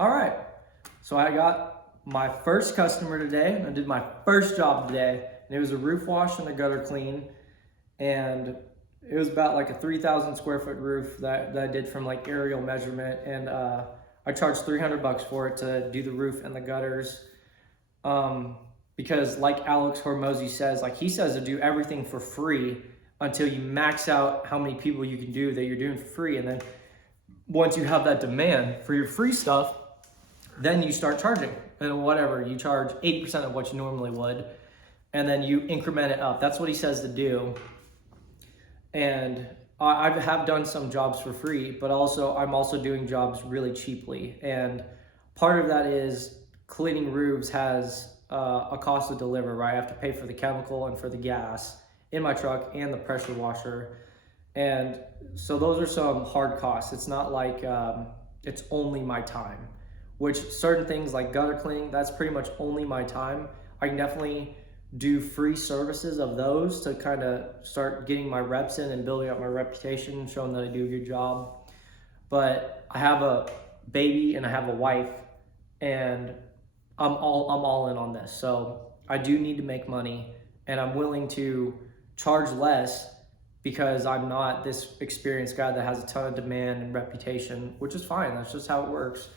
All right, so I got my first customer today. I did my first job today, and it was a roof wash and a gutter clean, and it was about like a 3,000 square foot roof that I did from like aerial measurement, and I charged $300 for it to do the roof and the gutters, because like Alex Hormozy says, like he says to do everything for free until you max out how many people you can do that you're doing for free, and then once you have that demand for your free stuff, then you start charging, and whatever, you charge 80% of what you normally would, and then you increment it up. That's what he says to do. And I have done some jobs for free, but I'm also doing jobs really cheaply. And part of that is cleaning roofs has a cost to deliver, right? I have to pay for the chemical and for the gas in my truck and the pressure washer. And so those are some hard costs. It's not like it's only my time, which certain things like gutter cleaning, that's pretty much only my time. I can definitely do free services of those to kind of start getting my reps in and building up my reputation, showing that I do a good job. But I have a baby and I have a wife, and I'm all in on this. So I do need to make money, and I'm willing to charge less because I'm not this experienced guy that has a ton of demand and reputation, which is fine. That's just how it works.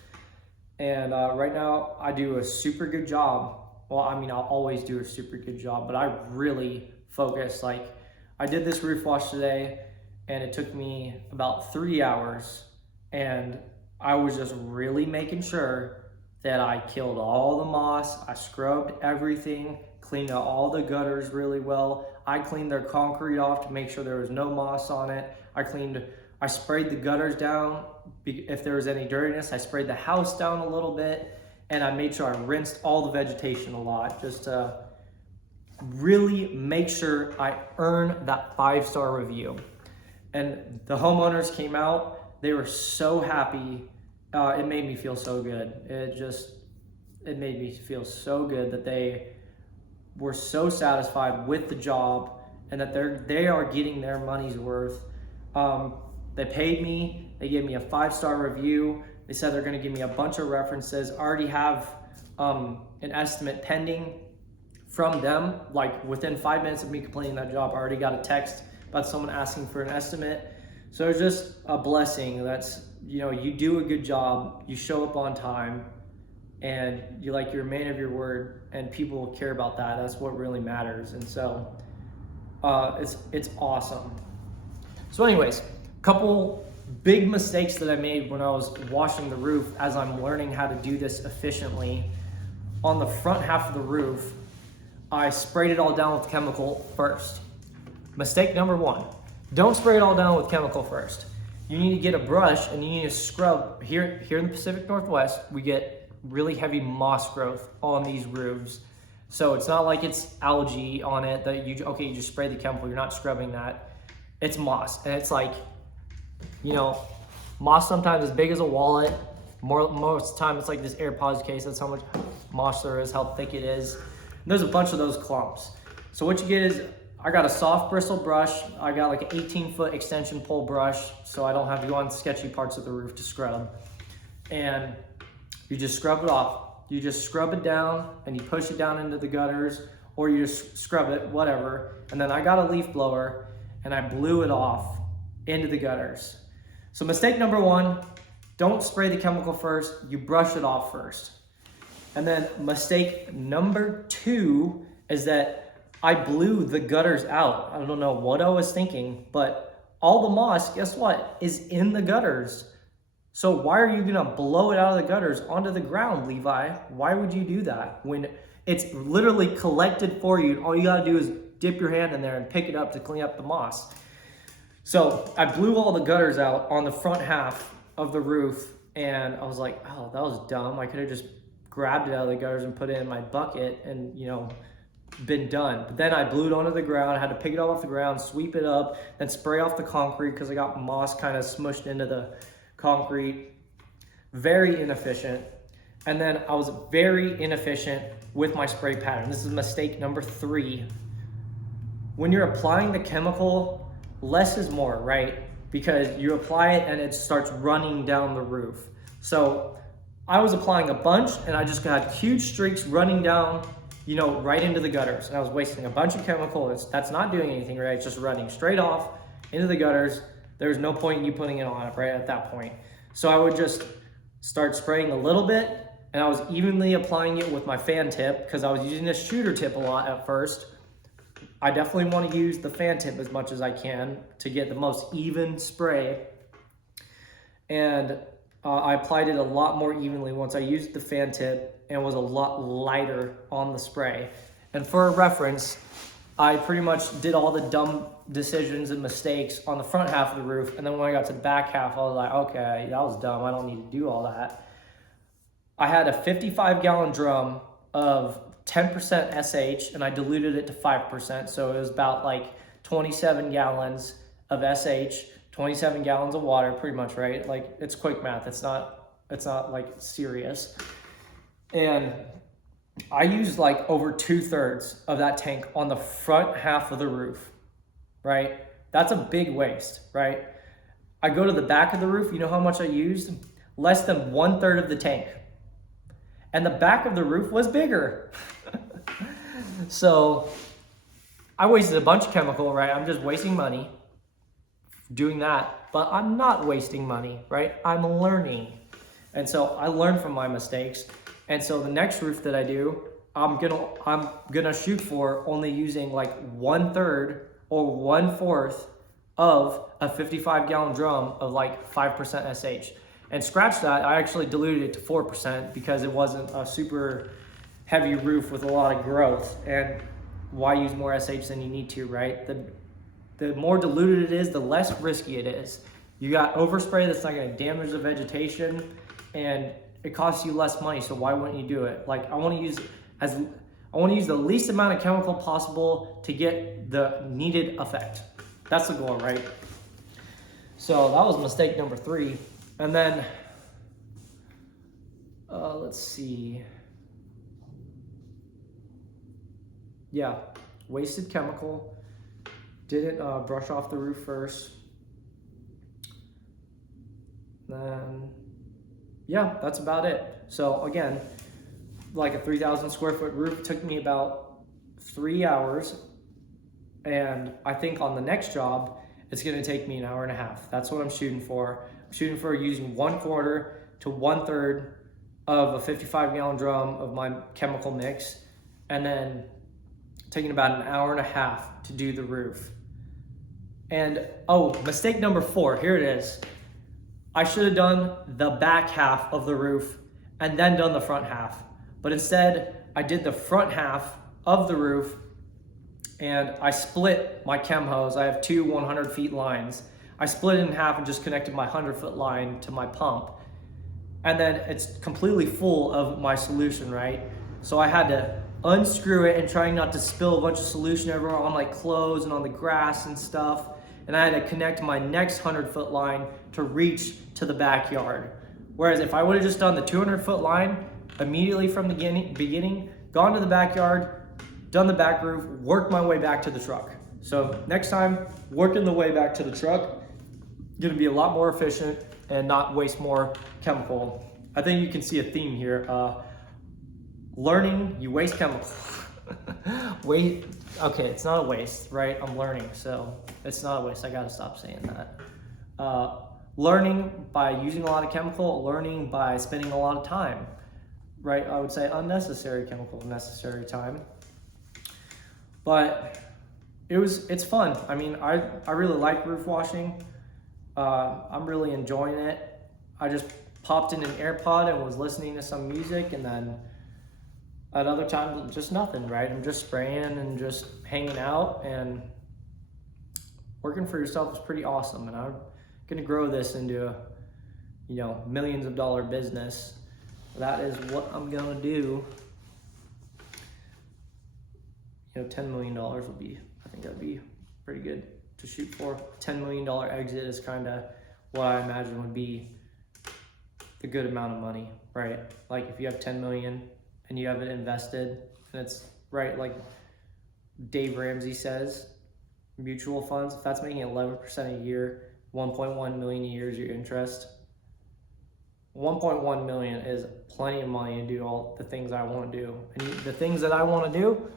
And right now I do a super good job. Well, I mean, I'll always do a super good job, but I really focus. Like, I did this roof wash today, and it took me about 3 hours, and I was just really making sure that I killed all the moss. I scrubbed everything, cleaned out all the gutters really well. I cleaned their concrete off to make sure there was no moss on it. I sprayed the gutters down. If there was any dirtiness, I sprayed the house down a little bit, and I made sure I rinsed all the vegetation a lot, just to really make sure I earn that 5-star review. And the homeowners came out, they were so happy. It made me feel so good. It made me feel so good that they were so satisfied with the job, and that they are getting their money's worth. They paid me, they gave me a 5-star review. They said they're gonna give me a bunch of references. I already have an estimate pending from them. Like within 5 minutes of me completing that job, I already got a text about someone asking for an estimate. So it's just a blessing. That's, you do a good job, you show up on time, and you're a man of your word, and people care about that. That's what really matters. And so it's awesome. So anyways, couple big mistakes that I made when I was washing the roof as I'm learning how to do this efficiently. On the front half of the roof, I sprayed it all down with chemical first. Mistake number 1, don't spray it all down with chemical first. You need to get a brush and you need to scrub. Here in the Pacific Northwest, we get really heavy moss growth on these roofs. So it's not like it's algae on it that you just spray the chemical, you're not scrubbing that. It's moss, and it's like, moss sometimes as big as a wallet. Most of the time it's like this AirPods case. That's how much moss there is, how thick it is. And there's a bunch of those clumps. So what you get is, I got a soft bristle brush. I got like an 18-foot extension pole brush, so I don't have to go on sketchy parts of the roof to scrub. And you just scrub it off. You just scrub it down and you push it down into the gutters, or you just scrub it, whatever. And then I got a leaf blower and I blew it off into the gutters. So mistake number 1, don't spray the chemical first, you brush it off first. And then mistake number 2 is that I blew the gutters out. I don't know what I was thinking, but all the moss, guess what, is in the gutters. So why are you gonna blow it out of the gutters onto the ground, Levi? Why would you do that when it's literally collected for you? All you gotta do is dip your hand in there and pick it up to clean up the moss. So I blew all the gutters out on the front half of the roof, and I was like, oh, that was dumb. I could have just grabbed it out of the gutters and put it in my bucket and, been done. But then I blew it onto the ground. I had to pick it up off the ground, sweep it up, then spray off the concrete because I got moss kind of smushed into the concrete. Very inefficient. And then I was very inefficient with my spray pattern. This is mistake number 3. When you're applying the chemical, less is more, right? Because you apply it and it starts running down the roof. So I was applying a bunch and I just got huge streaks running down, you know, right into the gutters. And I was wasting a bunch of chemical. That's not doing anything, right? It's just running straight off into the gutters. There's no point in you putting it on it right at that point. So I would just start spraying a little bit, and I was evenly applying it with my fan tip because I was using a shooter tip a lot at first. I definitely want to use the fan tip as much as I can to get the most even spray. And I applied it a lot more evenly once I used the fan tip and was a lot lighter on the spray. And for a reference, I pretty much did all the dumb decisions and mistakes on the front half of the roof. And then when I got to the back half, I was like, okay, that was dumb. I don't need to do all that. I had a 55-gallon drum of 10% SH and I diluted it to 5%. So it was about like 27 gallons of SH, 27 gallons of water, pretty much, right? Like, it's quick math. It's not like serious. And I used like over 2/3 of that tank on the front half of the roof, right? That's a big waste, right? I go to the back of the roof, you know how much I used? Less than 1/3 of the tank. And the back of the roof was bigger. So I wasted a bunch of chemical, right? I'm just wasting money doing that, but I'm not wasting money, right? I'm learning. And so I learn from my mistakes. And so the next roof that I do, I'm gonna shoot for only using like 1/3 or 1/4 of a 55-gallon drum of like 5% SH. And scratch that, I actually diluted it to 4% because it wasn't a super heavy roof with a lot of growth. And why use more SH than you need to, right? The more diluted it is, the less risky it is. You got overspray that's not gonna damage the vegetation, and it costs you less money, so why wouldn't you do it? Like, I wanna use the least amount of chemical possible to get the needed effect. That's the goal, right? So that was mistake number 3. And then, let's see. Yeah, wasted chemical. Didn't brush off the roof first. Then, yeah, that's about it. So again, like a 3,000 square foot roof took me about 3 hours. And I think on the next job, it's gonna take me an hour and a half. That's what I'm shooting for. I'm shooting for using 1/4 to 1/3 of a 55-gallon drum of my chemical mix, and then taking about an hour and a half to do the roof. And oh, mistake number 4, here it is. I should have done the back half of the roof and then done the front half. But instead, I did the front half of the roof and I split my chem hose. I have 2 100-foot lines. I split it in half and just connected my 100-foot line to my pump. And then it's completely full of my solution, right? So I had to unscrew it and trying not to spill a bunch of solution everywhere on my clothes and on the grass and stuff. And I had to connect my next 100-foot line to reach to the backyard. Whereas if I would have just done the 200-foot line immediately from the beginning, gone to the backyard, done the back roof, worked my way back to the truck. So next time, working the way back to the truck, gonna be a lot more efficient and not waste more chemical. I think you can see a theme here. Learning, you waste chemical. Okay, it's not a waste, right? I'm learning, so it's not a waste. I gotta stop saying that. Learning by using a lot of chemical, learning by spending a lot of time, right? I would say unnecessary chemical, necessary time. But it's fun. I mean, I really like roof washing. I'm really enjoying it. I just popped in an AirPod and was listening to some music, and then at other times, just nothing, right? I'm just spraying and just hanging out, and working for yourself is pretty awesome. And I'm gonna grow this into a, millions of dollar business. That is what I'm gonna do. $10 million would be, I think that'd be pretty good to shoot for. $10 million exit is kind of what I imagine would be the good amount of money, right? Like if you have 10 million and you have it invested, and it's right, like Dave Ramsey says, mutual funds, if that's making 11% a year, 1.1 million a year is your interest. 1.1 million is plenty of money to do all the things I want to do. And the things that I want to do,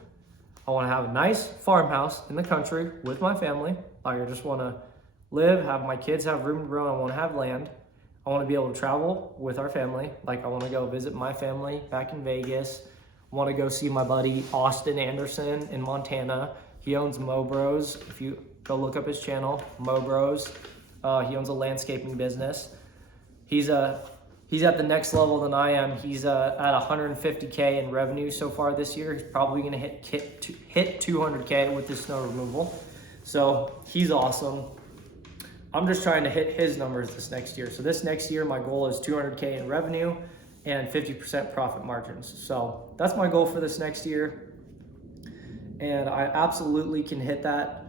I want to have a nice farmhouse in the country with my family. Like I just want to live, have my kids have room to grow. I want to have land. I want to be able to travel with our family. Like I want to go visit my family back in Vegas. I want to go see my buddy Austin Anderson in Montana. He owns Mo Bros. If you go look up his channel, Mo Bros. He owns a landscaping business. He's at the next level than I am. He's at 150K in revenue so far this year. He's probably gonna hit 200K with his snow removal. So he's awesome. I'm just trying to hit his numbers this next year. So this next year, my goal is 200K in revenue and 50% profit margins. So that's my goal for this next year. And I absolutely can hit that.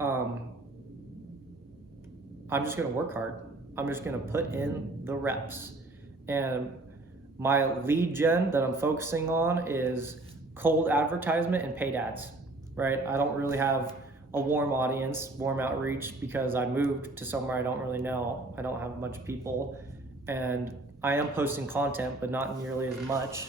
I'm just gonna work hard. I'm just gonna put in the reps. And my lead gen that I'm focusing on is cold advertisement and paid ads, right? I don't really have a warm audience, warm outreach, because I moved to somewhere I don't really know. I don't have much people, and I am posting content, but not nearly as much.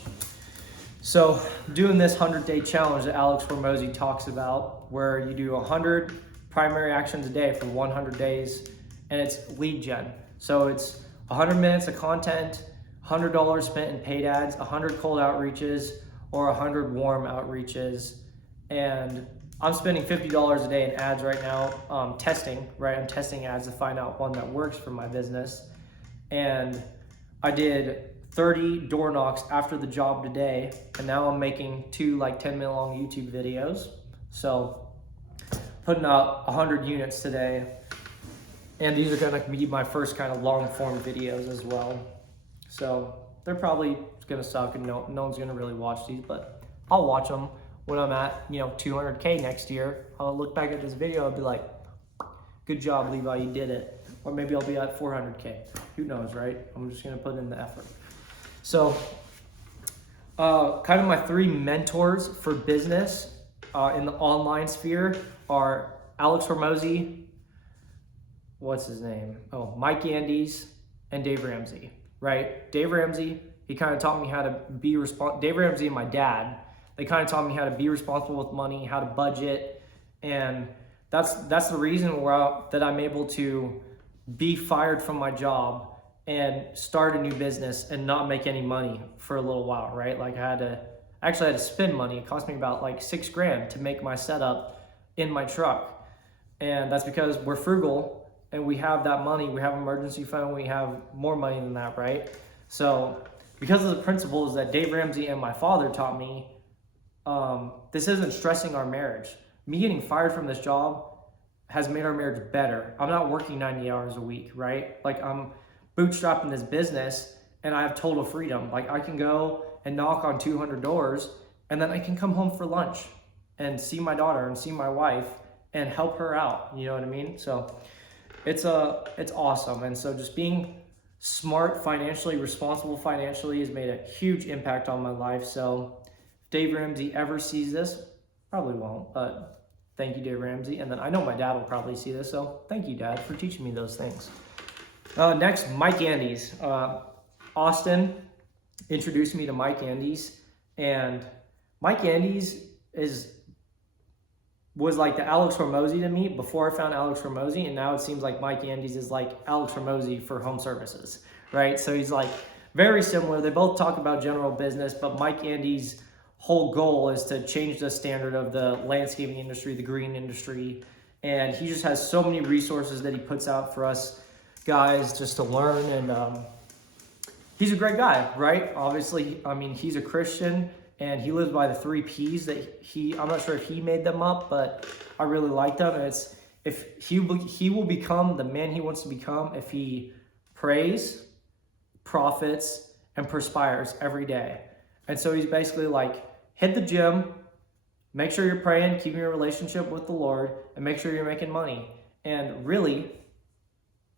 So doing this 100-day challenge that Alex Hormozy talks about, where you do 100 primary actions a day for 100 days, and it's lead gen. So it's 100 minutes of content, $100 spent in paid ads, 100 cold outreaches, or 100 warm outreaches. And I'm spending $50 a day in ads right now, testing, right? I'm testing ads to find out one that works for my business. And I did 30 door knocks after the job today, and now I'm making 2 like 10-minute long YouTube videos. So putting out 100 units today. And these are gonna be my first kind of long form videos as well. So they're probably gonna suck and no one's gonna really watch these, but I'll watch them when I'm at 200K next year. I'll look back at this video and be like, good job, Levi, you did it. Or maybe I'll be at 400K. Who knows, right? I'm just gonna put in the effort. So kind of my 3 mentors for business in the online sphere are Alex Hormozy, what's his name? Oh, Mike Andes and Dave Ramsey, right? Dave Ramsey, he kind of taught me how to be responsible. Dave Ramsey and my dad, they kind of taught me how to be responsible with money, how to budget. And that's the reason that I'm able to be fired from my job and start a new business and not make any money for a little while, right? Like I had to spend money. It cost me about like $6,000 to make my setup in my truck. And that's because we're frugal and we have that money. We have emergency fund. We have more money than that, right? So because of the principles that Dave Ramsey and my father taught me, this isn't stressing our marriage. Me getting fired from this job has made our marriage better. I'm not working 90 hours a week, right? Like I'm bootstrapping this business and I have total freedom. Like I can go and knock on 200 doors and then I can come home for lunch and see my daughter and see my wife and help her out. You know what I mean? So it's awesome. And so just being smart financially, responsible financially has made a huge impact on my life. So if Dave Ramsey ever sees this, probably won't, but thank you, Dave Ramsey. And then I know my dad will probably see this, so thank you, Dad, for teaching me those things. Next, Mike Andes. Austin introduced me to Mike Andes, and Mike Andes was like the Alex Hormozy to me before I found Alex Hormozy, and now it seems like Mike Andes is like Alex Hormozy for home services, right? So he's like very similar. They both talk about general business, but Mike Andes' whole goal is to change the standard of the landscaping industry, the green industry, and he just has so many resources that he puts out for us guys just to learn, and he's a great guy, right? Obviously, I mean, he's a Christian, and he lives by the 3 P's that I'm not sure if he made them up, but I really like them. And it's if he will become the man he wants to become if he prays, profits, and perspires every day. And so he's basically like, hit the gym, make sure you're praying, keeping your relationship with the Lord, and make sure you're making money. And really,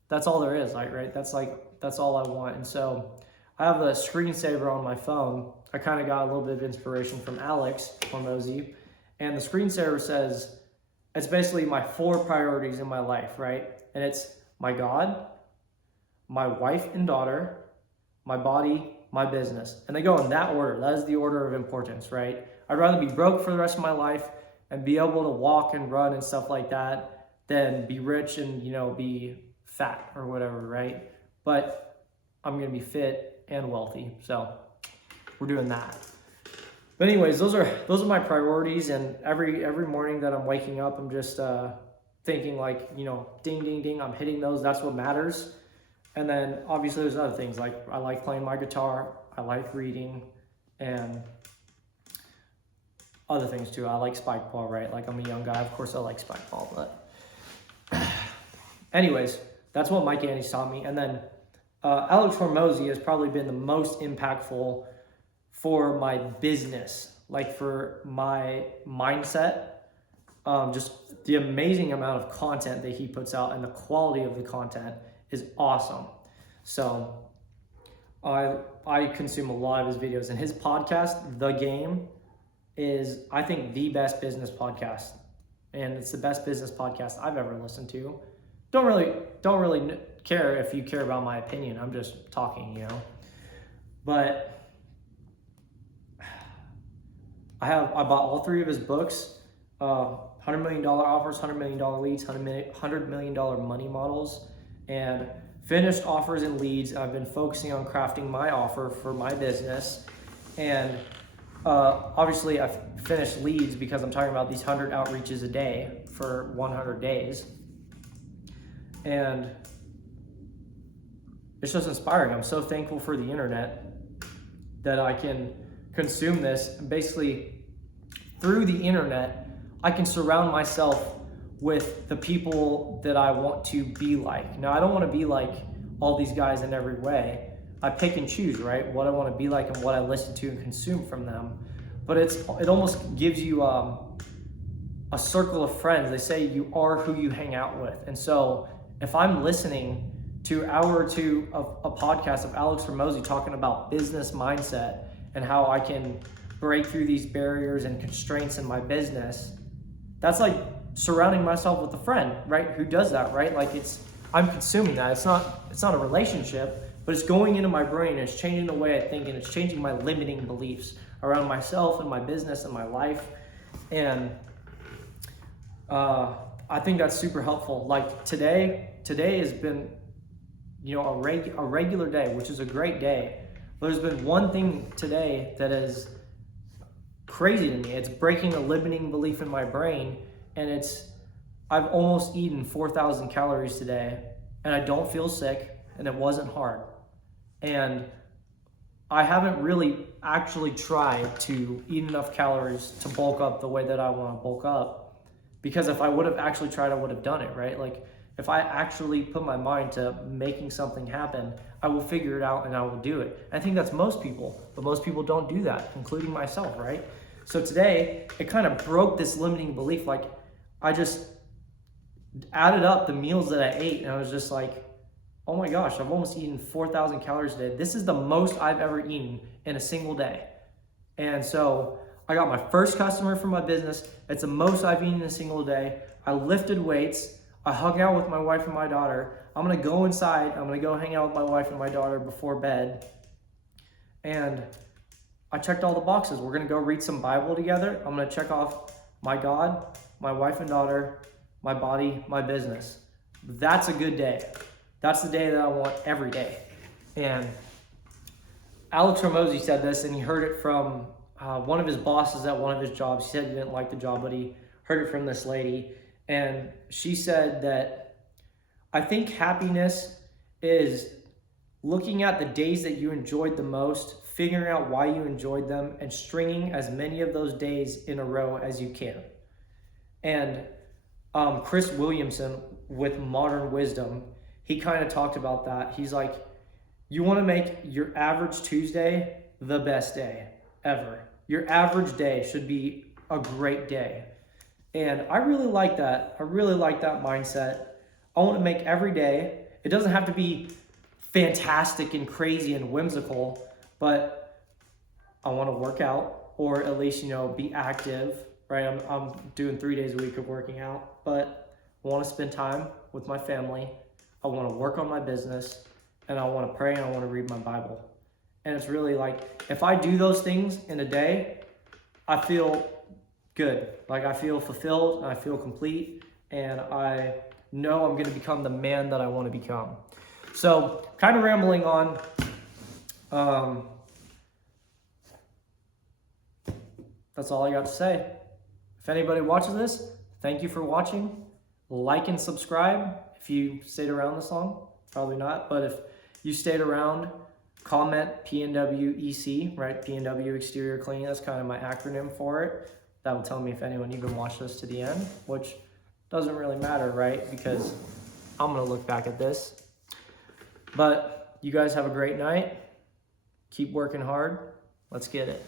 that's all there is, right? That's all I want. And so I have a screensaver on my phone. I kind of got a little bit of inspiration from Alex Hormozy, and the screensaver says, it's basically my 4 priorities in my life, right? And it's my God, my wife and daughter, my body, my business. And they go in that order. That is the order of importance, right? I'd rather be broke for the rest of my life and be able to walk and run and stuff like that than be rich and, be fat or whatever, right? But I'm going to be fit and wealthy. So we're doing that. But anyways, those are my priorities. And every morning that I'm waking up, I'm just thinking like, ding, ding, ding, I'm hitting those. That's what matters. And then obviously there's other things like I like playing my guitar. I like reading and other things too. I like spike ball, right? Like I'm a young guy. Of course I like spike ball, but anyways, that's what Mike Andes taught me. And then Alex Hormozy has probably been the most impactful for my business, like for my mindset. Just the amazing amount of content that he puts out and the quality of the content is awesome. So I consume a lot of his videos, and his podcast, The Game, is I think the best business podcast, and it's the best business podcast I've ever listened to. Don't really care if you care about my opinion. I'm just talking, But I bought all 3 of his books, $100 million offers, $100 million leads, $100 million money models, and finished offers and leads. I've been focusing on crafting my offer for my business. And obviously I've finished leads because I'm talking about these 100 outreaches a day for 100 days. And it's just inspiring. I'm so thankful for the internet that I can consume this. Basically, through the internet, I can surround myself with the people that I want to be like. Now, I don't want to be like all these guys in every way. I pick and choose, right? What I want to be like and what I listen to and consume from them. But it almost gives you a circle of friends. They say you are who you hang out with. And so if I'm listening to an hour or two of a podcast of Alex Hormozy talking about business mindset and how I can break through these barriers and constraints in my business, that's like surrounding myself with a friend, right? Who does that, right? Like I'm consuming that. It's not a relationship, but it's going into my brain. It's changing the way I think, and it's changing my limiting beliefs around myself and my business and my life. And I think that's super helpful. Like today has been, a regular day, which is a great day. But there's been one thing today that is crazy to me. It's breaking a limiting belief in my brain, and I've almost eaten 4,000 calories today, and I don't feel sick, and it wasn't hard. And I haven't really actually tried to eat enough calories to bulk up the way that I want to bulk up, because if I would have actually tried, I would have done it, right? Like if I actually put my mind to making something happen, I will figure it out and I will do it. I think that's most people, but most people don't do that, including myself, right? So today, it kind of broke this limiting belief. Like I just added up the meals that I ate, and I was just like, oh my gosh, I've almost eaten 4,000 calories a day. This is the most I've ever eaten in a single day. And so I got my first customer for my business. It's the most I've eaten in a single day. I lifted weights. I hung out with my wife and my daughter. I'm gonna go inside. I'm gonna go hang out with my wife and my daughter before bed. And I checked all the boxes. We're gonna go read some Bible together. I'm gonna check off my God, my wife and daughter, my body, my business. That's a good day. That's the day that I want every day. And Alex Hormozy said this, and he heard it from one of his bosses at one of his jobs. He said he didn't like the job, but he heard it from this lady. And she said that, I think happiness is looking at the days that you enjoyed the most, figuring out why you enjoyed them, and stringing as many of those days in a row as you can. And Chris Williamson with Modern Wisdom, he kind of talked about that. He's like, you want to make your average Tuesday the best day ever. Your average day should be a great day. And I really like that. I really like that mindset. I want to make every day, it doesn't have to be fantastic and crazy and whimsical, but I want to work out, or at least, be active, right? I'm doing 3 days a week of working out, but I want to spend time with my family. I want to work on my business, and I want to pray, and I want to read my Bible. And it's really like, if I do those things in a day, I feel good. Like I feel fulfilled, and I feel complete, and I know I'm going to become the man that I want to become. So kind of rambling on. That's all I got to say. If anybody watches this, thank you for watching. Like and subscribe if you stayed around this long. Probably not, but if you stayed around, comment PNW EC, right? PNW Exterior Cleaning. That's kind of my acronym for it. That will tell me if anyone even watched this to the end, which doesn't really matter, right? Because I'm going to look back at this. But you guys have a great night. Keep working hard. Let's get it.